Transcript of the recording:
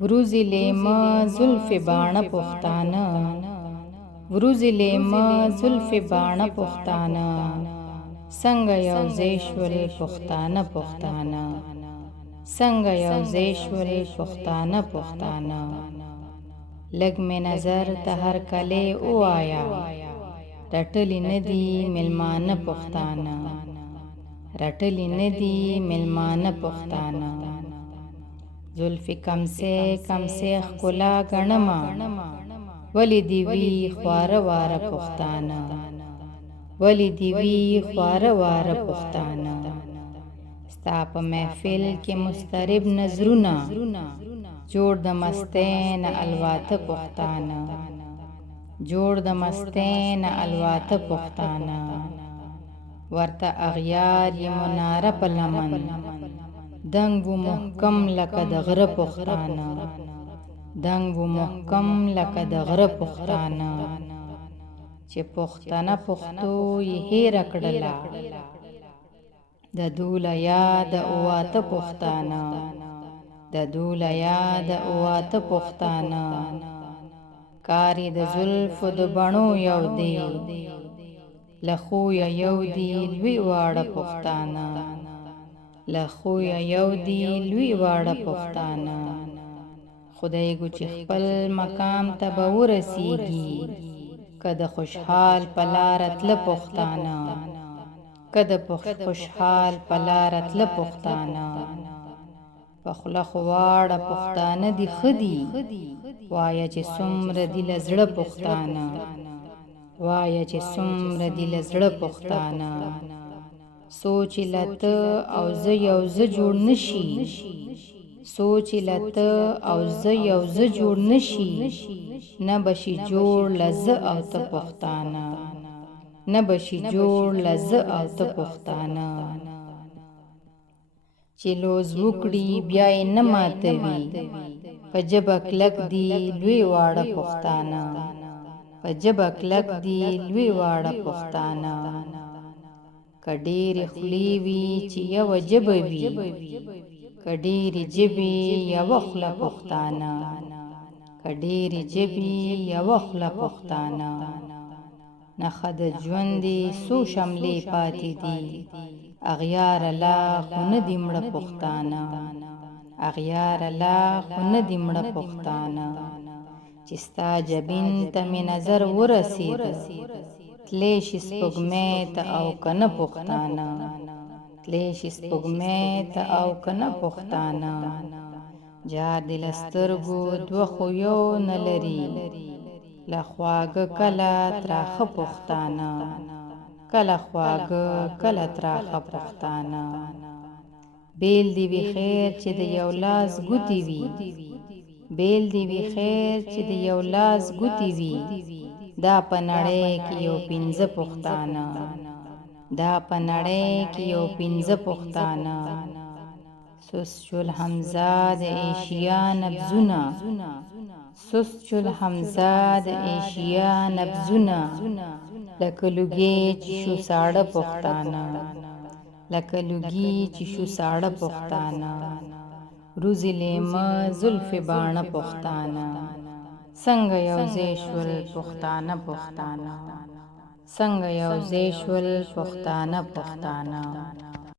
وروزی ما زلف باڼه پښتانه، وروزی ما زلف باڼه پښتانه، څنګه یوځای شول پښتانه پښتانه، څنګه یوځای شول پښتانه پښتانه. لږ مې نظر ته هرکلی ووایه، رټلی نه دي مېلمانه پښتانه، رټلی نه دي مېلمانه پښتانه. زلفې کمسۍ کمسۍ ښکلا ګڼمه، ولې دې وي خواره واره پښتانه، ولې دې وي خواره واره پښتانه. ستا په محفل کې مضطرب نظرونه، جوړ د مستۍ نه الواته پښتانه، جوړ د مستۍ نه الواته پښتانه. ورته اغیار یې مناره په لمن، دنګ و محکم لکه د غره پښتانه، دنګ و محکم لکه د غره پښتانه. چې پښتنه پښتو یې هېره کړله، د دوله یاد اواته پښتانه، د دوله یاد اواته پښتانه. کار یې د زلفو د بڼو یو دی، له خویه یو دي لوی واړه پښتانه، له خویه یو دي لوی واړه پښتانه. خدای ګو چې خپل مقام ته به ورسیږي، که د خوشحال په لاره تله پښتانه، که د خوشحال په لاره تله پښتانه. په خوله خو واړه پښتانه دي ښه دي، وایه چې څومره دي له زړه پښتانه، وایه چې څومره دي له زړه پښتانه. سوچ یې له ته او زه یو زه جوړ نه شي، سوچ یې له ته او زه یو زه جوړ نه شي. نه به شي جوړ له زه او ته پښتانه، نه به شي جوړ له زه او ته پښتانه. چې لوز وکړي بیا یې نه ماتوي، په ژبه کلک دي لوی واړه پښتانه، په ژبه کلک دي لوی واړه پښتانه. که ډېرې خولې وي چې یوه ژبه وي، که ډېرې ژبې یوه خوله پښتانه، که ډېرې ژبې یوه خوله پښتانه. نښه د ژوند یې څو شملې پاتې دي، اغیاره لا خو نه دي مړه پښتانه، اغیاره لا خو نه دي مړه پښتانه. چې ستا جبین ته مې نظر ورسېده، تلی شي سپوږمۍ ته او که نه پښتانه، تلی شي سپوږمۍ ته او که نه پښتانه. جار دې له سترګو دوه خو یو نه لري، له خواږه کله تراخه پښتانه، کله خواږه کله تراخه پښتانه. بیل دې وي خیر چې د یو لاس ګوتې وي، بیل دې وي خیر چې د یو لاس ګوتې وي. دا په نړۍ کې یو پنځه پښتانه، دا په نړۍ کې یو پنځه پښتانه. سست شول حمزه د ایشیا نبضونه، سست شول حمزه د ایشیا نبضونه. لکه لوګي چې شو ساړه پښتانه، لکه لوګي چې شو ساړه پښتانه. وروزی ما زلفې باڼه پښتانه، څنګه یوځای شول پښتانه پښتانه، څنګه یوځای شول پښتانه پښتانه.